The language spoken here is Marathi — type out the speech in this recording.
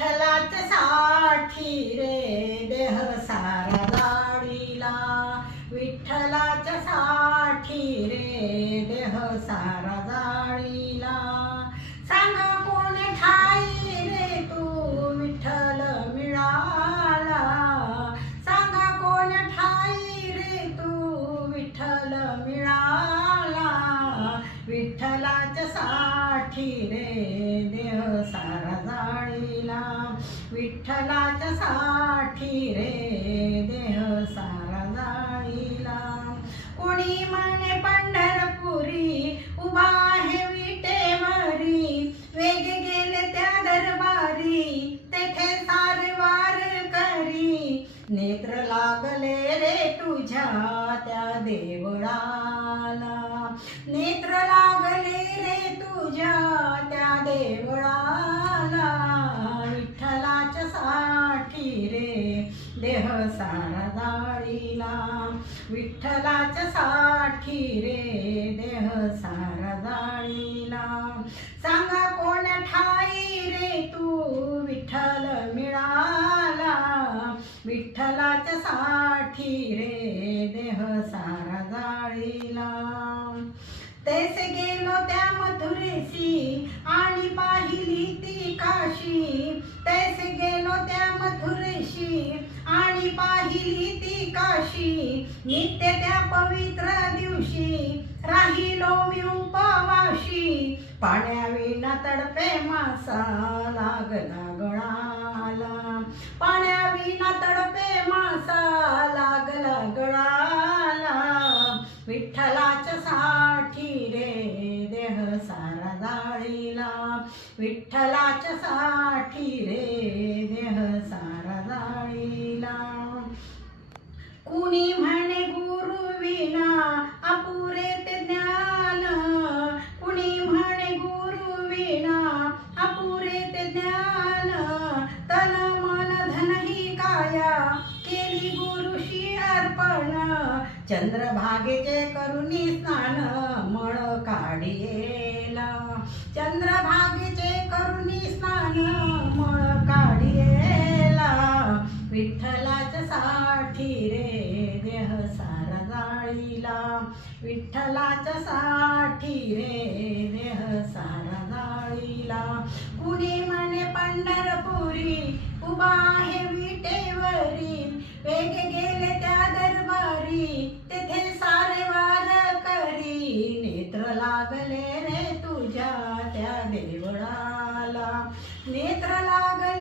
विठ्ठलाच साठी रे देह सारा जाळीला, विठ्ठलाच साठी रे देह सारा जाळीला. सांगा कोण ठाई रे तू विठ्ठल मिळाला, सांगा कोण ठाई रे तू विठ्ठल मिळाला. विठ्ठलाच साठी रे देह सारा जाळीला, विठ्ठलाच साठी रे देह सारा जाळीला. कोणी म्हणे पंढरपुरी उभा आहे विटेवरी, वेगे गेले त्या दरबारी तेथे सारे वार करी. नेत्र लागले रे तुझ्या त्या देवळाला, नेत्र लागले रे तुझ्या त्या देवळाला. विठ्ठलाच साठी रे देह सारा जाळीला, विठ्ठलाच साठी रे देह सारा जाळीला. सांगा कोण ठाई रे तू विठ्ठल मिळाला, विठ्ठलाच साठी रे देह सारा जाळीला. तैसे गेलो त्या मथुरेशी आणि पाहिली ती काशी, तैसे गेलो त्या मथुरेशी आणि पाहिली ती काशी. नित्य त्या पवित्र दिवशी राहिलो मी उपवाशी, पाण्याविना तडपे मासा लागला गळाला, पाण्याविना तडपे मासा लागला गळाला. विठ्ठलाच साठी रे देह सारा जाळीला, विठ्ठलाच साठी रे देह सारा जाळीला. कुणी म्हणे गुरु विना अपुरे ते ज्ञान, कुणी म्हणे गुरु विना अपुरे ते ज्ञान. तन मन धन ही काया केली गुरुशी अर्पण, चंद्रभागेचे करुणी स्नान मळ काढियेला, चंद्रभागेचे करुणी स्नान मळ काढियेला. विठ्ठलाच साठी रे देह सारा जाळीला, विठ्ठलाच साठी रे देह सारा जाळीला. कुणी म्हणे पंढरपुरी उभा आहे विटेवरी, वेगे गेले त्या दरबारी तेथे